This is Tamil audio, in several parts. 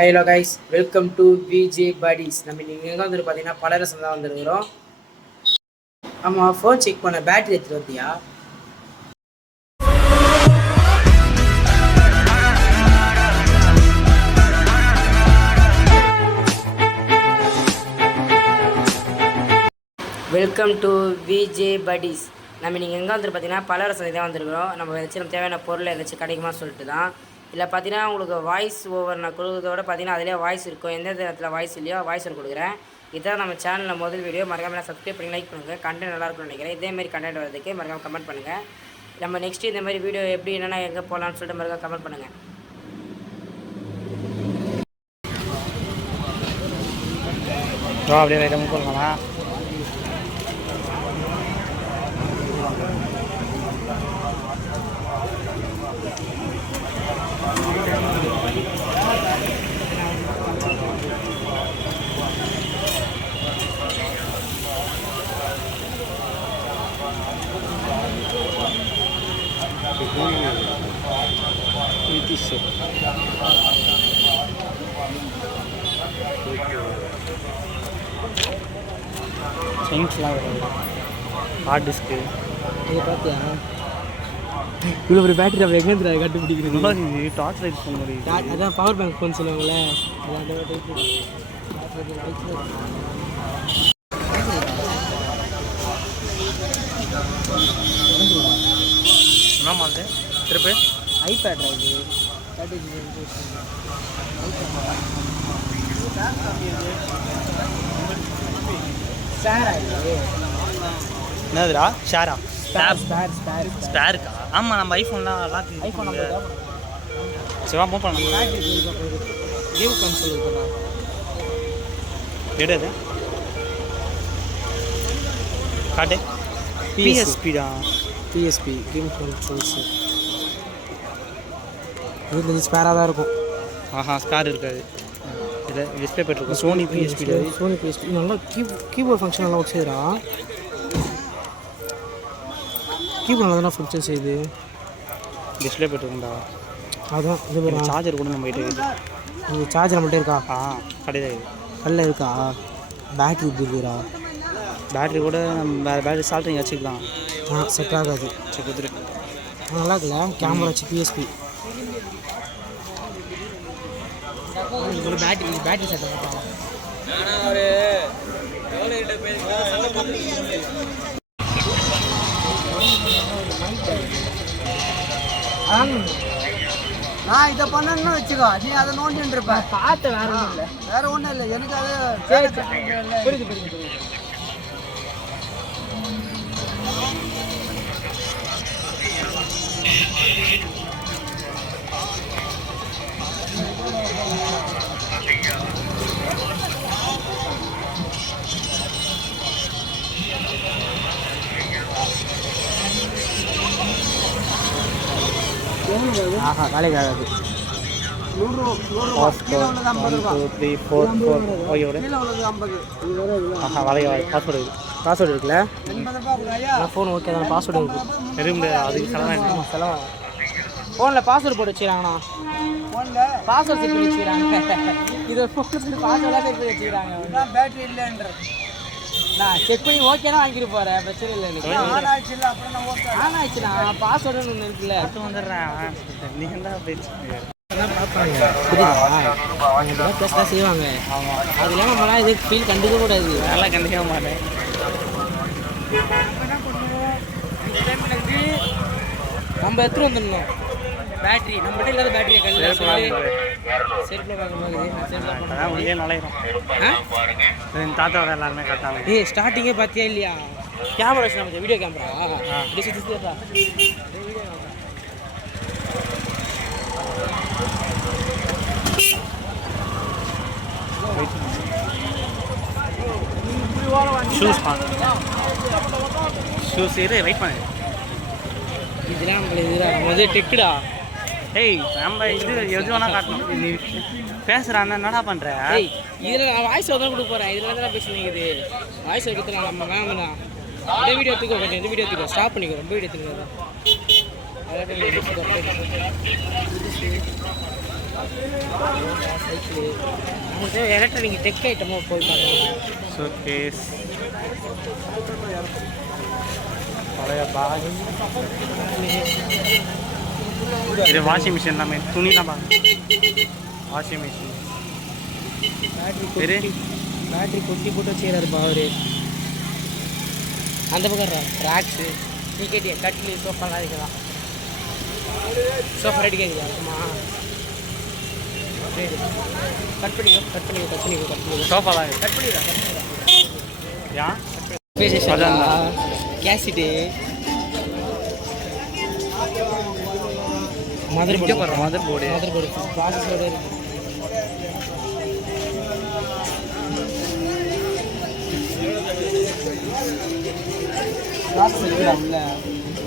Hello guys, welcome to VJ bodies. நம்ம நீங்கள் எங்கே வந்துட்டு பார்த்தீங்கன்னா பலரசம் தான் வந்துருக்கிறோம். ஆமாம், ஃபோன் செக் பண்ண பேட்டரி எடுத்துகிட்டு வந்தியா? Welcome to VJ bodies. நம்ம நீங்கள் எங்கே வந்துட்டு பார்த்தீங்கன்னா பலரசம் தான் வந்துருக்கிறோம். நம்ம ஏதாச்சும் நம்ம தேவையான பொருள் ஏதாச்சும் கிடைக்குமா சொல்லிட்டு தான். இல்லை பார்த்தீங்கன்னா உங்களுக்கு வாய்ஸ் ஓவர் நான் கொடுக்குறதோட பார்த்தீங்கன்னா அதிலே வாய்ஸ் இருக்கும். எந்த இடத்துல வாய்ஸ் இல்லையோ வாய்ஸ் கொடுக்குறேன். இதுதான் நம்ம சேனலில் முதல் வீடியோ. மறக்காமல் சப்ஸ்கிரைப் பண்ணி லைக் பண்ணுங்கள். கண்டென்ட் நல்லாயிருக்கும்னு நினைக்கிறேன். இதேமாதிரி கண்டென்ட் வரதுக்கு மறக்காமல் கமெண்ட் பண்ணுங்கள். நம்ம நெக்ஸ்ட்டு இந்த மாதிரி வீடியோ எப்படி என்னென்னா எங்கே போகலான்னு சொல்லிட்டு மறக்காமல் கமெண்ட் பண்ணுங்கள். அப்படியே ரைட்டாக போகலாம். செயின்ஸ்லாம் ஹார்ட் டிஸ்க்கு இதை பார்த்தியா? இவ்வளோ ஒரு பேட்டரி நம்ம எங்கே இருந்து கண்டுபிடிக்கிறது? டார்ச் லைட் ஃபோன் மாதிரி. அதான் பவர் பேங்க் ஃபோன் சொல்லுவாங்களே. என்னம்மா அது திருப்பி ஐபேட் இது என்னதுடா ஷேரா ஸ்பேருக்கா? ஆமாம், நம்ம ஐஃபோன்லாம் எல்லாத்தையும் ஐஃபோன் சிவா மூவ் பண்ணலாம். கேம் கன்சோல் இருக்குண்ணா. எடு காட்டு. பிஎஸ்பிடா. PSP game consoles. இது கொஞ்சம் ஸ்பேராக தான் இருக்கும். ஸ்பேர் இருக்காது. இதில் டிஸ்பிளே போய்ட்டுருக்கோம். சோனி பிஎஸ்பி நல்லா கீபோர்ட் ஃபங்க்ஷன் நல்லா ஒர்க் செய்கிறா. கீபோர்ட் நல்லா தானே ஃபங்க்ஷன் செய்யுது. டிஸ்பிளே போய்ட்டுருக்கோம்டா. அதுதான் இது சார்ஜர் கூட நம்ம கிட்டே இருக்குது. இந்த சார்ஜர் நம்மகிட்ட இருக்கா? கிடையாது. கல்ல இருக்கா? பேட்ரி இருக்குதுரா. பேட்ரி கூட நம்ம வேறு பேட்ரி சால்ட்ரிங் வச்சுக்கலாம். செட் ஆகாது. சரி கொடுத்துரு. நல்லா இருக்குல்ல? கேமரா வச்சு பிஎஸ்பி. ஒரு பேட்டரி செட் பண்ணுறாங்க. நான் இதை பண்ணணும்னு வச்சுக்கோ, நீ அதை நோண்டின்னு இருப்ப. பார்த்து வேற ஒன்றும் இல்லை எனக்கு அது புரியுது. வேலைக்கு ஆகாது. 100 கீழே உள்ளது 50 ரூபா. 1 2 3 4 ஓகே கீழே உள்ளது 50. வேலைக்கு பாஸ்வேர்டு இருக்குல்ல? 80 ரூபா ஐயா. ஃபோன் ஓகே தானே? பாஸ்வேர்டு இருக்குது. எதுவும் அதுக்கு செலவாக செலவாகும். ஃபோனில் பாஸ்வேர்டு போட்டு வச்சுக்கிறாங்கண்ணா. ஃபோனில் பாஸ்வேர்டு செட் பண்ணி வச்சுக்கிறாங்க. இது ஃபோனுக்கு பாஸ்வேர்டாக செட் பண்ணி வச்சுக்கிறாங்க. பேட்டரி இல்லைன்ற நான் செக் பண்ணி ஓகேனா வாங்கிட்டு போகிறேன். பிரச்சனை இல்லை எனக்கு. ஆன் ஆயிடுச்சு இல்லை, அப்புறம் நான் ஓகே ஆன் ஆயிடுச்சுண்ணா. பாஸ்வேர்டுன்னு ஒன்று இருக்குல்ல, வந்துடுறேன். நீங்கள் தான் பேச்சு பார்ப்பாங்க. புரியுதா? பேசலாம் செய்வாங்க. ஆமாம், அது இல்லாமல் நம்மளாம் இது ஃபீல் கண்டுக்க கூடாது. நல்லா கண்டிக்க மாட்டேன். நம்ம எடுத்துகிட்டு வந்துடணும் பேட்டரி. நம்மகிட்ட இல்லாத பேட்டரியை கல்லில் செல்ஃபில் அதான் உள்ளே நுழையிறோம். தாத்தாவோட எல்லாருமே கரெக்டாக. ஏய், ஸ்டார்டிங்கே பார்த்தியா இல்லையா? கேமரா வச்சு நமக்கு வீடியோ கேமரா. ஷூஸ் வெயிட் பண்ணு. இதெல்லாம் நம்ம வந்து டெக்குடா. ஏய், நம்ம இது எது வேணா காட்டணும். நீ பேசுகிறான் என்னடா பண்ணுற? ஏய், இதில் நான் வாய்ஸ் தான் கொடுக்க போகிறேன். இதில் தான் பேசுனீங்க. வாய்ஸ் எடுத்துலாம் நம்ம மேம் தான். இந்த வீடியோ எடுத்துக்கோ, கொஞ்சம் இந்த வீடியோ எடுத்துக்கோ, ஸ்டாப் பண்ணிக்கோ, ரொம்ப வீடியோ எடுத்துக்கோ. சைக்கிள் உங்களுக்கு எலக்ட்ரானிக் டெக் ஐட்டமும் போய் பாருங்க. ஷோகேஸ், பழைய பேக், இது வாஷிங் மிஷின் எல்லாமே துணிலாம் பாருங்க. வாஷிங் மிஷின் பேட்ரி கொட்டி போட்டு வச்சுக்கிறாருப்பா அவரு. அந்த பக்கம் ட்ராக்ஸு டிக்கெட்டு கட்லி சோஃபாலாம் இருக்கலாம். சோஃபா ரெடி கேட்குது ஆமா கட் பண்ணி சோஃபாலாம் கட் பண்ணிடுறா அதான் கேசிட்டு மதர் போர்டு ப்ராசஸோட இருக்கு.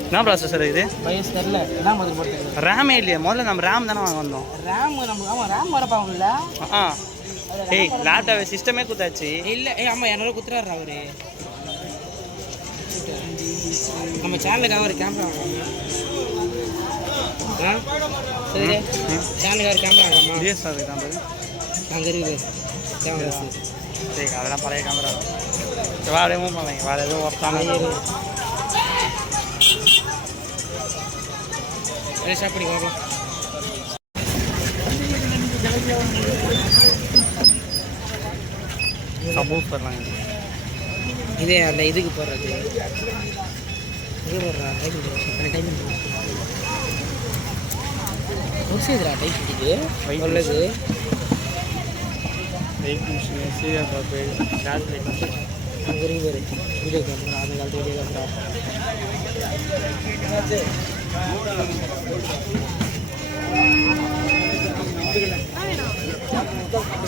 என்ன ப்ராசஸர் இது? பயஸ் தெரில என்ன மதர் போர்டு ரேமே இல்லையா? முதல்ல நம்ம ரேம் தானே வாங்க வந்தோம். ரேம் நம்ம ஆமாம் ரேம் வரப்பாங்கல்ல. ஏய் லேப்டாப் சிஸ்டமே குத்தாச்சு. இல்லை ஆமாம் என்னோட குத்துறாரு அவரு. நம்ம சேனலுக்காக ஒரு கேமரா வாங்கலாம். சரி சேனலுக்காக ஒரு கேமரா வாங்கலாமா? டிஎஸ்ஆர் தான் அங்கே இருக்குது கேமரா. சரி அதெல்லாம் பழைய கேமரா வேறு எதுவும் பண்ணலைங்க. வேறு எதுவும் ஒர்த்தான ஷாப் பண்ணி வாங்கலாம். சப்போஸ் பண்ணலாம். இதே அந்த இதுக்கு போடுறது இது போடுறா டைப் டைப் முடிச்சுதுரா டைப் பண்ணிட்டு நல்லது. வெயிட் மிஷின், சீரியல் பார்ப்பு, கேல்குலேட்டர், அங்கே இருக்கு பேர் வீடியோ கேமரா. அந்த காலத்து video camera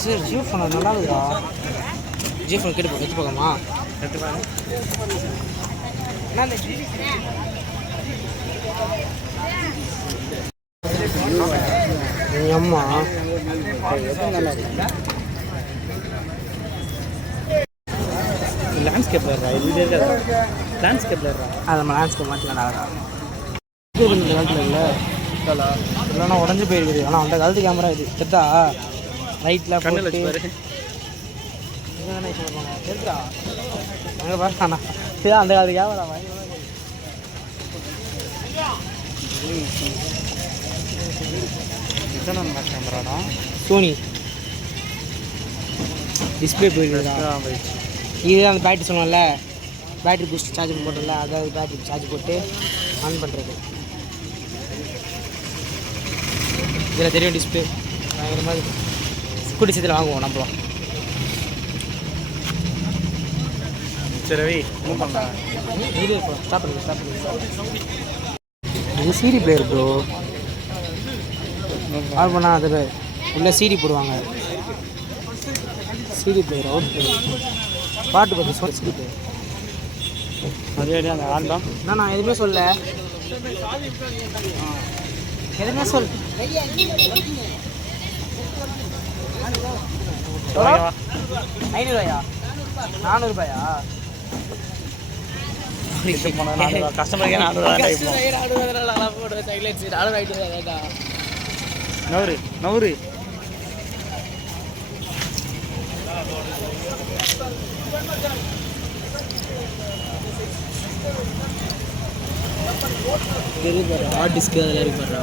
sir. Jio phone நல்லா இருக்குதா? ஜியோ ஃபோன் கேட்டு எடுத்து போகலாமா? எடுத்து பாருங்க. அம்மா நல்லா இருக்கு. லேண்ட்ஸ்கேப்பில் லேண்ட்ஸ்கேப்பில் அது நம்ம லேண்ட்ஸ்கேப் மாட்டலாம். இந்த காலத்தில் இல்லை இல்லைன்னா உடஞ்சி போயிருக்குது. ஆனால் அந்த காலத்து கேமரா இது தெரிதா? ரைட்டில் கண்ணில் வச்சு பாரு. தெரியுதா அங்கே பார்த்தாண்ணா இதான் அந்த காலத்து கேமரா. கேமராடா சோனி டிஸ்பிளே போயிருக்குதா? இதுதான் அந்த பேட்டரி சொன்னோம்ல, பேட்டரி பூஸ்ட் சார்ஜ் போட்டோம்ல, அதாவது பேட்டரி சார்ஜ் போட்டு ஆன் பண்ணுறது. இதில் தெரியும் டிஸ்பிளே பயங்கர மாதிரி ஸ்கூட்டி சீத்தில் வாங்குவோம் நம்மளும். சரி மூவ் பண்ணலாம். இது ஸ்டாப் பண்ணுங்க. இது சிடி பிளேயர் ப்ரோ. ஆன் பண்ணால் அதில் உள்ள சிடி போடுவாங்க. சிடி பிளேயர் அவுட் பாட்டு பற்றி சொல். சிடி பிளேயர் அதே அந்த ஆல்பம் நான் எதுவுமே சொல்ல. எதுவுமே சொல். ஐநூறுபாயா? 400 ரூபாயா? கஸ்டமருக்கே 400 நவுறு ஹார்ட் டிஸ்க் அதில் இருக்கு பாரு.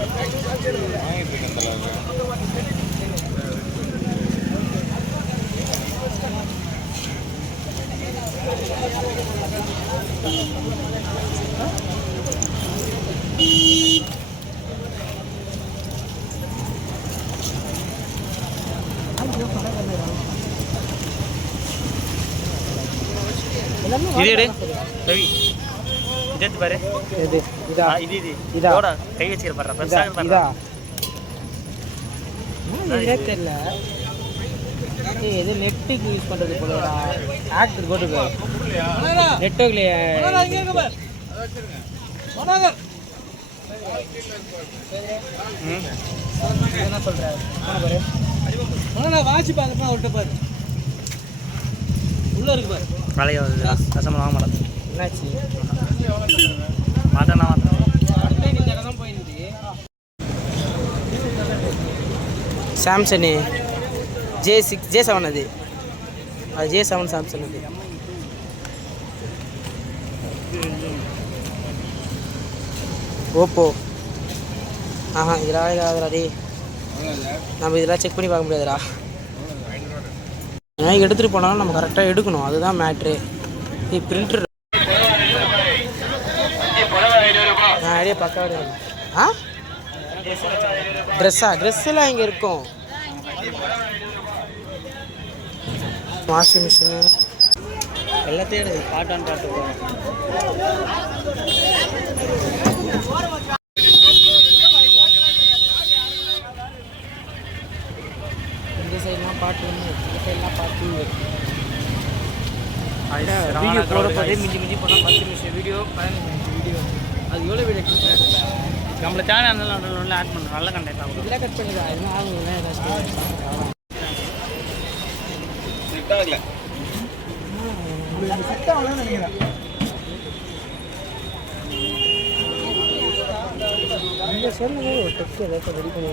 இது ரவி இது பாரு. இது இதா இது இதா கை வச்சுக்கிற பாரு. இதா தெரியல. எது நெட்டுக்கு யூஸ் பண்ணுறது போலடா. ஆக்டர் போட்டுக்கோ நெட்டோக்லையே என்ன சொல்கிறேன் பாரு. வாட்சி பார்த்துப்பா அவர்கிட்ட பாரு. உள்ளே இருக்கு பாரு. வேலையை கஸ்டமர் வாங்க மாட்டேன். என்னாச்சு மாட்டேன்னா இந்த இடம் தான் போயிருந்துச்சு. சாம்சங்கு J7 அது J7 சாம்சங் அது. ஓப்போ இதெல்லாம் ஆகுதுடா டே. நம்ம இதெல்லாம் செக் பண்ணி பார்க்க முடியாதுடா. ஏன்னா எடுத்துகிட்டு போனாலும் நம்ம கரெக்டாக எடுக்கணும், அதுதான் மேட்ரு. பிரிண்டர் ஐடியா பக்காவாக ட்ரெஸ்ஸெல்லாம் இங்கே இருக்கும். வாஷிங் மிஷினு எல்லாத்தையும் எடுக்கு. பாட்டு ஆன் பாட்டு போகும். இந்த சைட்லாம் பாட்டு ஒன்று, இந்த சைட்லாம் பாட்டு. வீடியோ போட போதே மிஞ்சி போனால் 10 நிமிஷம் வீடியோ 15 நிமிஷம் வீடியோ. அது எவ்வளோ வீடியோ கிளிக் எடுப்பேன். நம்மளை சேனல் நல்லா ஆட் பண்ணுறோம். நல்ல கண்டென்ட் ஆகும். இதெல்லாம் கட் பண்ணிக்கலாம். எதுவும் ஆகுங்களா ஏதாச்சும் நினைக்கிறேன். இந்த சொல்லுங்க ஒரு டெக்ஸ்ட் ஏதாச்சும் ரெடி பண்ணி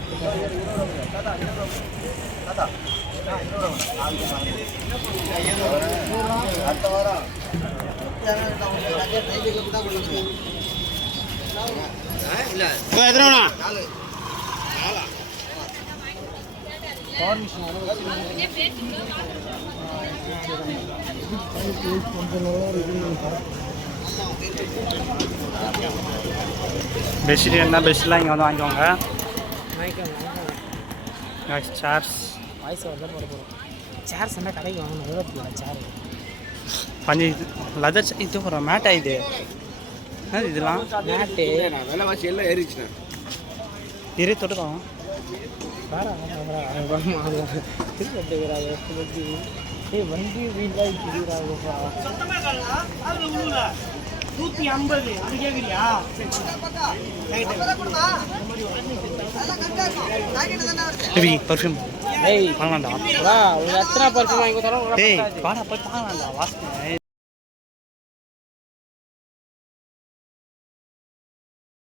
பெட்ஷீட் என்ன பெட்ஷீட்லாம் இங்கே வந்து வாங்கிக்கோங்க. சேர்ஸ் வாய்ஸ் வரலாம் போட போகிறோம். சேர்ஸ் என்ன கடைக்கு வாங்கணும், எவ்வளோ சேர் பஞ்சு லெதர் இது ஒரு மேட்டா இது இதெல்லாம் மேட்டு விலைவாசி எல்லாம் ஏறிச்சுண்ணே. இரு தொட்டுதான் வண்டி வீடாக புரியுறாங்கப்பா. 150 அது கேட்குறியா? பர்ஃப்யூம் ஏய் வாங்கலாம்டா. உங்கள் எத்தனை பர்ஃப்யூம் வாங்கி கொடுத்தாலும் டேய் வாடா போய் வாங்கலாம்டா. வாசனை